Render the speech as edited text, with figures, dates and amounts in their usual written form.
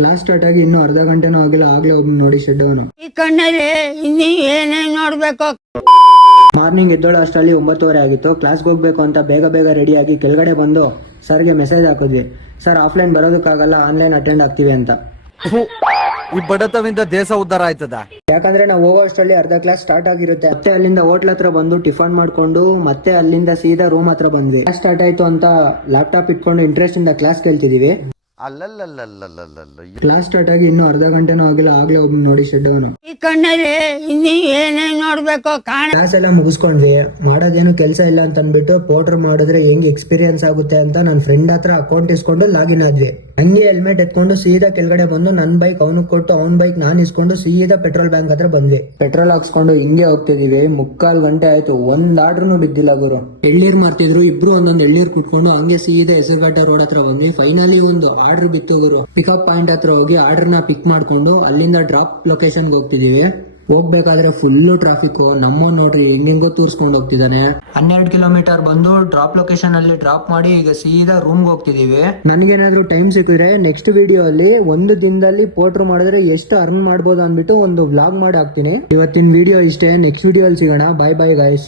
Class start ಆಗಿ ಇನ್ನೂ ಅರ್ಧ ಗಂಟೆನೂ ಆಗಿಲ್ಲ, ಆಗ್ಲೇ ಒಬ್ಬ ನೋಡಿ ಶೆಡ್ ಅವನು. ಈ ಕಣ್ಣಲ್ಲಿ ಇನ್ನೀ ಏನೇನ್ ನೋಡ್ಬೇಕು. ಮಾರ್ನಿಂಗ್ ಎದ್ದೋಳ ಅಷ್ಟರಲ್ಲಿ 9:30 ಆಗಿತ್ತು. ಕ್ಲಾಸ್ಗೆ ಹೋಗ್ಬೇಕು ಅಂತ ಬೇಗ ಬೇಗ ರೆಡಿಯಾಗಿ ಕೆಳಗಡೆ ಬಂದು ಸರ್ಗೆ ಮೆಸೇಜ್ ಹಾಕಿದ್ವಿ, ಸರ್ ಆಫ್ಲೈನ್ ಬರೋದಕ್ಕಾಗಲ್ಲ, ಆನ್ಲೈನ್ ಅಟೆಂಡ್ ಆಗ್ತೀವಿ ಅಂತ. ಈ ಬಡತವಿಂದ ದೇಶ ಉದ್ಧಾರ ಆಯ್ತದ. ಯಾಕಂದ್ರೆ ನಾವು ಹೋಗೋ ಅಷ್ಟರಲ್ಲಿ ಅರ್ಧ ಕ್ಲಾಸ್ ಸ್ಟಾರ್ಟ್ ಆಗಿರುತ್ತೆ. ಮತ್ತೆ ಅಲ್ಲಿಂದ ಹೋಟ್ಲ್ ಹತ್ರ ಬಂದು ಟಿಫನ್ ಮಾಡ್ಕೊಂಡು ಮತ್ತೆ ಅಲ್ಲಿಂದ ಸೀದಾ ರೂಮ್ ಹತ್ರ ಬಂದ್ವಿ. ಕ್ಲಾಸ್ ಸ್ಟಾರ್ಟ್ ಆಯ್ತು ಅಂತ ಲ್ಯಾಪ್ಟಾಪ್ ಇಟ್ಕೊಂಡು ಇಂಟ್ರೆಸ್ಟ್ ಇಂದ ಕ್ಲಾಸ್ ಕೇಳ್ತಿದೀವಿ. ಕ್ಲಾಸ್ ಸ್ಟಾರ್ಟ್ ಆಗಿ ಇನ್ನೂ ಅರ್ಧ ಗಂಟೆನೂ ಆಗಿಲ್ಲ, ಆಗ್ಲೇ ಒಬ್ಬ ನೋಡಿ ಶೆಡ್ ಅವನು. ಈ ಕಣ್ಣಲ್ಲಿ ಇನ್ನೀ ಏನೇನ್ ನೋಡ್ಬೇಕು ಕ್ಲಾಸ್ ಎಲ್ಲ ಮುಗಿಸ್ಕೊಂಡ್ವಿ. ಮಾಡೋದೇನು ಕೆಲಸ ಇಲ್ಲ ಅಂತ ಅಂದ್ಬಿಟ್ಟು ಪೋರ್ಟರ್ ಮಾಡಿದ್ರೆ ಹೆಂಗ್ ಎಕ್ಸ್ಪೀರಿಯನ್ಸ್ ಆಗುತ್ತೆ ಅಂತ ನನ್ನ ಫ್ರೆಂಡ್ ಹತ್ರ ಅಕೌಂಟ್ ಇಸ್ಕೊಂಡು ಲಾಗಿನ್ ಆದ್ವಿ. ಹಂಗೆ ಹೆಲ್ಮೆಟ್ ಎತ್ಕೊಂಡು ಸೀದಾ ಕೆಳಗಡೆ ಬಂದು ನನ್ನ ಬೈಕ್ ಅವನಿಗೆ ಕೊಟ್ಟು ಅವ್ನ ಬೈಕ್ ನಾನು ಇಸ್ಕೊಂಡು ಸೀದಾ ಪೆಟ್ರೋಲ್ ಬ್ಯಾಂಕ್ ಹತ್ರ ಬಂದ್ವಿ. ಪೆಟ್ರೋಲ್ ಹಾಕ್ಸ್ಕೊಂಡು ಹಿಂಗೆ ಹೋಗ್ತಿದೀವಿ. 3/4 ಗಂಟೆ ಆಯ್ತು, ಒಂದ್ ಆರ್ಡ್ರೂ ಬಿದ್ದಿಲ್ಲ ಗುರು. ಎಳ್ಳೀರ್ ಮಾರ್ತಿದ್ರು, ಇಬ್ರು ಒಂದೊಂದ್ ಎಳ್ಳೀರ್ ಕುಟ್ಕೊಂಡು ಹಂಗೆ ಸೀದಾ ಹೆಸರುಘಟ್ಟ ರೋಡ್ ಹತ್ರ ಬಂದ್ವಿ. ಫೈನಲಿ ಒಂದು ಆರ್ಡರ್ ಬಿತ್ತು ಗುರು. ಪಿಕಪ್ ಪಾಯಿಂಟ್ ಹತ್ರ ಹೋಗಿ ಆರ್ಡರ್ ನ ಪಿಕ್ ಮಾಡ್ಕೊಂಡು ಅಲ್ಲಿಂದ ಡ್ರಾಪ್ ಲೊಕೇಶನ್ ಹೋಗ್ತಿದೀವಿ. ಹೋಗ್ಬೇಕಾದ್ರೆ ಫುಲ್ಲು ಟ್ರಾಫಿಕ್. ನಮ್ಮ ನೋಡ್ರಿ ಹೆಂಗೆಂಗೋ ತೂರ್ಸ್ಕೊಂಡು ಹೋಗ್ತಿದ್ದಾನೆ. 12 ಕಿಲೋಮೀಟರ್ ಬಂದು ಡ್ರಾಪ್ ಲೊಕೇಶನ್ ಅಲ್ಲಿ ಡ್ರಾಪ್ ಮಾಡಿ ಈಗ ಸೀದಾ ರೂಮ್ ಹೋಗ್ತಿದೀವಿ. ನನ್ಗೇನಾದ್ರೂ ಟೈಮ್ ಸಿಕ್ಕಿದ್ರೆ ನೆಕ್ಸ್ಟ್ ವಿಡಿಯೋ ಅಲ್ಲಿ ಒಂದು ದಿನದಲ್ಲಿ ಪೋರ್ಟ್ರ್ ಮಾಡಿದ್ರೆ ಎಷ್ಟು ಅರ್ನ್ ಮಾಡ್ಬೋದು ಅಂದ್ಬಿಟ್ಟು ಒಂದು ವ್ಲಾಗ್ ಮಾಡಿ ಹಾಕ್ತೀನಿ. ಇವತ್ತಿನ ವಿಡಿಯೋ ಇಷ್ಟೇ, ನೆಕ್ಸ್ಟ್ ವಿಡಿಯೋ ಅಲ್ಲಿ ಸಿಗೋಣ. ಬಾಯ್ ಬಾಯ್ ಗೈಸ್.